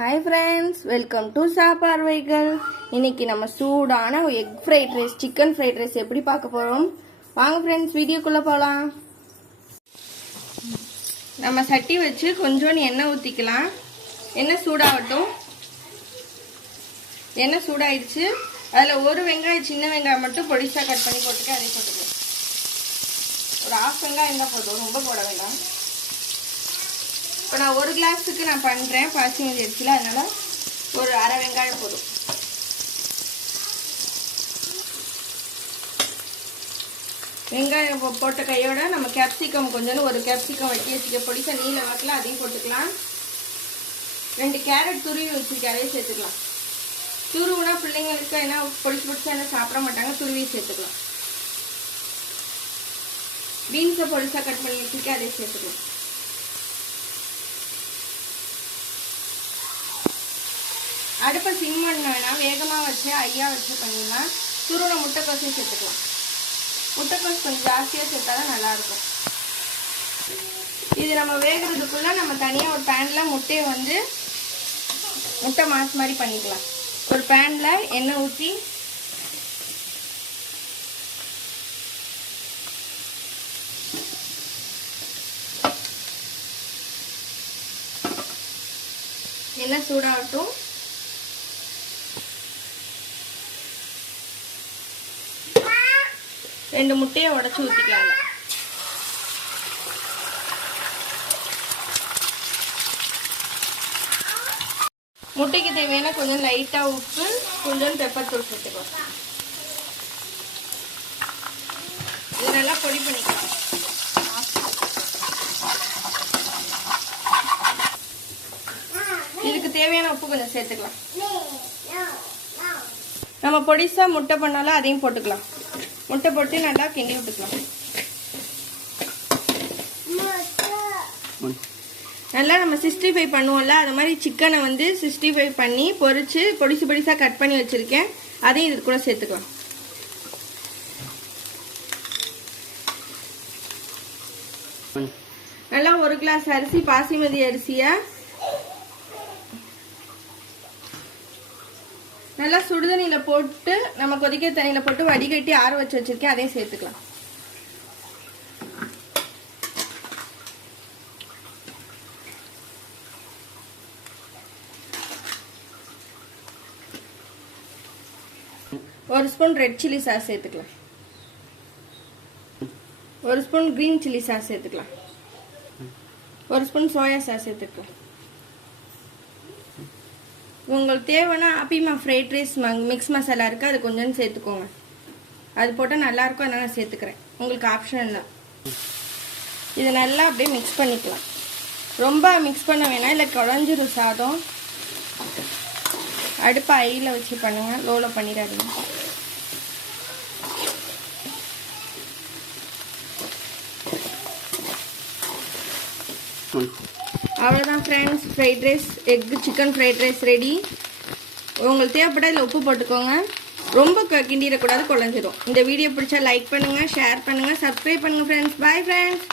Hi friends, welcome to சாப்பார்வைகள். இன்னைக்கு நம்ம சூடான egg fried rice, chicken fried rice எப்படி பார்க்க போறோம். வாங்க ஃப்ரெண்ட்ஸ், வீடியோக்குள்ள போலாம். நம்ம சட்டி வச்சு கொஞ்சோண்டு எண்ணெய் ஊத்திக்கலாம். எண்ணெய் சூடாகட்டும். எண்ணெய் சூடாயிடுச்சு. அதுல ஒரு வெங்காயம், சின்ன வெங்காயம் மட்டும் பொடிசா கட் பண்ணி போட்டுக்க, அதை போட்டுக்கலாம். ஒரு ஹாஃப் வெங்காயம் இருந்தா போதும், ரொம்ப போட வேண்டாம். இப்போ நான் ஒரு கிளாஸுக்கு நான் பண்ணுறேன் பாசிமதி அரிசியில், அதனால் ஒரு அரை வெங்காயம் போதும். வெங்காயம் போட்ட கையோட நம்ம கேப்சிகம் கொஞ்சோண்டு ஒரு கேப்சிகம் வெட்டி வச்சுக்க, பொடிசா நீல வாக்கில் அதையும் போட்டுக்கலாம். 2 கேரட் துருவி வச்சுருக்க, அதையும் சேர்த்துக்கலாம். துருவுனா பிள்ளைங்களுக்கு என்ன பொடிச்சு என்ன சாப்பிட மாட்டாங்க, துருவி சேர்த்துக்கலாம். பீன்ஸை பொடிசா கட் பண்ணி வச்சுருக்க, அதையும் சேர்த்துக்கலாம். அடுப்பை சிம் பண்ண வேணாம், வேகமாக வச்சு ஐயா வச்சு பண்ணிடலாம். துருவனை முட்டைக்கோசையும் சேர்த்துக்கலாம். முட்டைக்கோஸ் கொஞ்சம் ஜாஸ்தியாக சேர்த்தா தான் நல்லாயிருக்கும். இது நம்ம வேகிறதுக்குள்ளே நம்ம தனியாக ஒரு பேனில் முட்டையை முட்டை மாஸ் மாதிரி பண்ணிக்கலாம். ஒரு பேனில் எண்ணெய் ஊற்றி எண்ணெய் சூடாகட்டும். ரெண்டு முட்டையை உடைச்சு ஊற்றிக்கலாங்க. முட்டைக்கு தேவையான கொஞ்சம் லைட்டாக உப்பு, கொஞ்சம் பெப்பர் தூள் சேர்த்துக்கலாம். இது நல்லா பொடி பண்ணிக்கலாம். இதுக்கு தேவையான உப்பு கொஞ்சம் சேர்த்துக்கலாம். நம்ம பொடிசா முட்டை பண்ணாலும் அதையும் போட்டுக்கலாம். முட்டை போட்டு நல்லா கிண்டி விட்டுக்கலாம். நல்லா நம்ம 65 பண்ணுவோம்ல, அது மாதிரி சிக்கனை 65 பண்ணி பொரிச்சு பொடிசா கட் பண்ணி வச்சிருக்கேன். அதையும் இது கூட சேர்த்துக்கலாம். நல்லா ஒரு கிளாஸ் அரிசி, பாசிமதி அரிசியா நல்லா சுடுதண்ணியில போட்டு, நம்ம கொதிக்க தண்ணியில போட்டு வடிகட்டி ஆற வச்சு வச்சிருக்கேன், அதையும் சேர்த்துக்கலாம். ஒரு ஸ்பூன் ரெட் சில்லி சாஸ் சேர்த்துக்கலாம். ஒரு ஸ்பூன் கிரீன் சில்லி சாஸ் சேர்த்துக்கலாம். ஒரு ஸ்பூன் சோயா சாஸ் சேர்த்துக்கலாம். உங்களுக்கு தேவைன்னா ஆப்பிமா ஃப்ரைட் ரைஸ் மிக்ஸ் மசாலா இருக்குது, அது கொஞ்சம் சேர்த்துக்கோங்க. அது போட்டால் நல்லாயிருக்கும், அதனால் நான் சேர்த்துக்கிறேன். உங்களுக்கு ஆப்ஷனல் தான். இதை நல்லா அப்படியே மிக்ஸ் பண்ணிக்கலாம். ரொம்ப மிக்ஸ் பண்ண வேணாம், இல்லை குழஞ்சிரும் சாதம். அடுப்பை ஐயில் வச்சு பண்ணுங்கள், லோவில் பண்ணிடாதீங்க. அவ்வளோதான் friends, fried rice, egg chicken fried rice ready. உங்களுக்கு தேவைப்பட்டால் இதில் உப்பு போட்டுக்கோங்க. ரொம்ப கிண்டிடக்கூடாது, குழஞ்சிரும். இந்த வீடியோ பிடிச்சா லைக் பண்ணுங்கள், ஷேர் பண்ணுங்கள், சப்ஸ்கிரைப் பண்ணுங்கள் ஃப்ரெண்ட்ஸ். Bye friends.